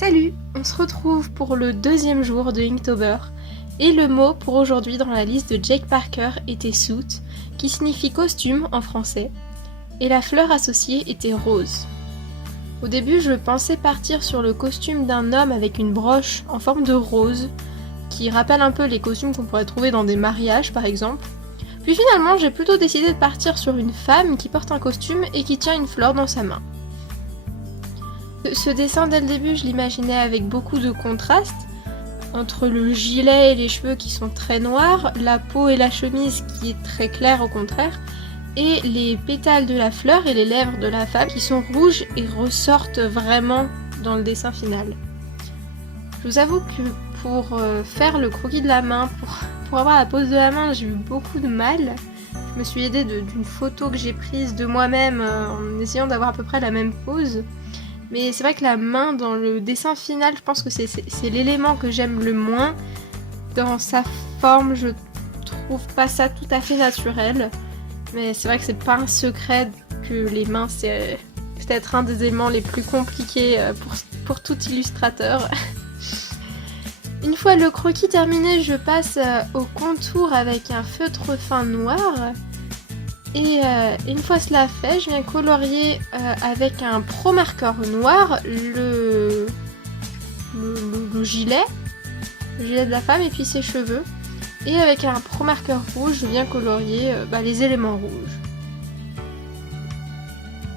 Salut! On se retrouve pour le deuxième jour de Inktober, et le mot pour aujourd'hui dans la liste de Jake Parker était suit, qui signifie costume en français, et la fleur associée était rose. Au début, je pensais partir sur le costume d'un homme avec une broche en forme de rose, qui rappelle un peu les costumes qu'on pourrait trouver dans des mariages par exemple. Puis finalement, j'ai plutôt décidé de partir sur une femme qui porte un costume et qui tient une fleur dans sa main. Ce dessin, dès le début, je l'imaginais avec beaucoup de contraste, entre le gilet et les cheveux qui sont très noirs, la peau et la chemise qui est très claire au contraire, et les pétales de la fleur et les lèvres de la femme qui sont rouges et ressortent vraiment dans le dessin final. Je vous avoue que pour faire le croquis de la main, pour avoir la pose de la main, j'ai eu beaucoup de mal. Je me suis aidée d'une photo que j'ai prise de moi-même en essayant d'avoir à peu près la même pose. Mais c'est vrai que la main dans le dessin final, je pense que c'est l'élément que j'aime le moins. Dans sa forme, je trouve pas ça tout à fait naturel. Mais c'est vrai que c'est pas un secret que les mains, c'est peut-être un des éléments les plus compliqués pour tout illustrateur. Une fois le croquis terminé, je passe au contour avec un feutre fin noir. Et une fois cela fait, je viens colorier avec un pro marqueur noir le gilet de la femme et puis ses cheveux. Et avec un pro marqueur rouge, je viens colorier les éléments rouges.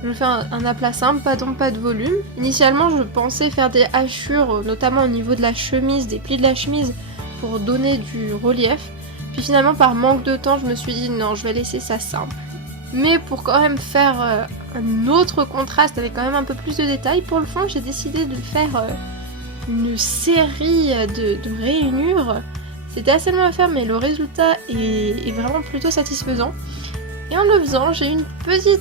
Je fais un aplat simple, pas d'ombre, pas de volume. Initialement, je pensais faire des hachures, notamment au niveau de la chemise, des plis de la chemise, pour donner du relief. Puis finalement, par manque de temps, je me suis dit non, je vais laisser ça simple. Mais pour quand même faire un autre contraste avec quand même un peu plus de détails, pour le fond, j'ai décidé de faire une série de rainures. C'était assez long à faire, mais le résultat est vraiment plutôt satisfaisant. Et en le faisant, j'ai eu une petit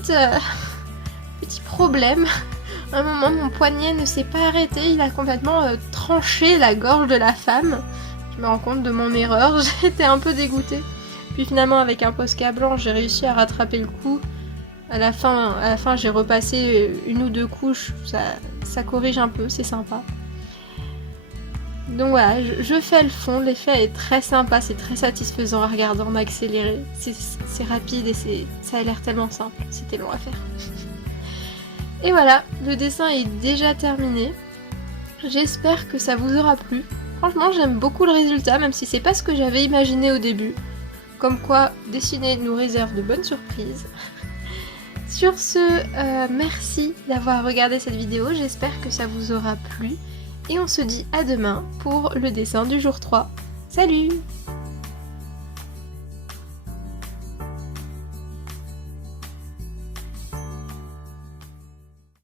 problème. À un moment, mon poignet ne s'est pas arrêté, il a complètement tranché la gorge de la femme. Je me rends compte de mon erreur, j'étais un peu dégoûtée. Puis finalement, avec un Posca blanc, j'ai réussi à rattraper le coup. À la fin, j'ai repassé une ou deux couches, ça corrige un peu, c'est sympa. Donc voilà, je fais le fond, l'effet est très sympa, c'est très satisfaisant à regarder en accéléré. C'est rapide et ça a l'air tellement simple, c'était long à faire. Et voilà, le dessin est déjà terminé. J'espère que ça vous aura plu. Franchement, j'aime beaucoup le résultat, même si c'est pas ce que j'avais imaginé au début. Comme quoi, dessiner nous réserve de bonnes surprises. Sur ce, merci d'avoir regardé cette vidéo, j'espère que ça vous aura plu. Et on se dit à demain pour le dessin du jour 3. Salut!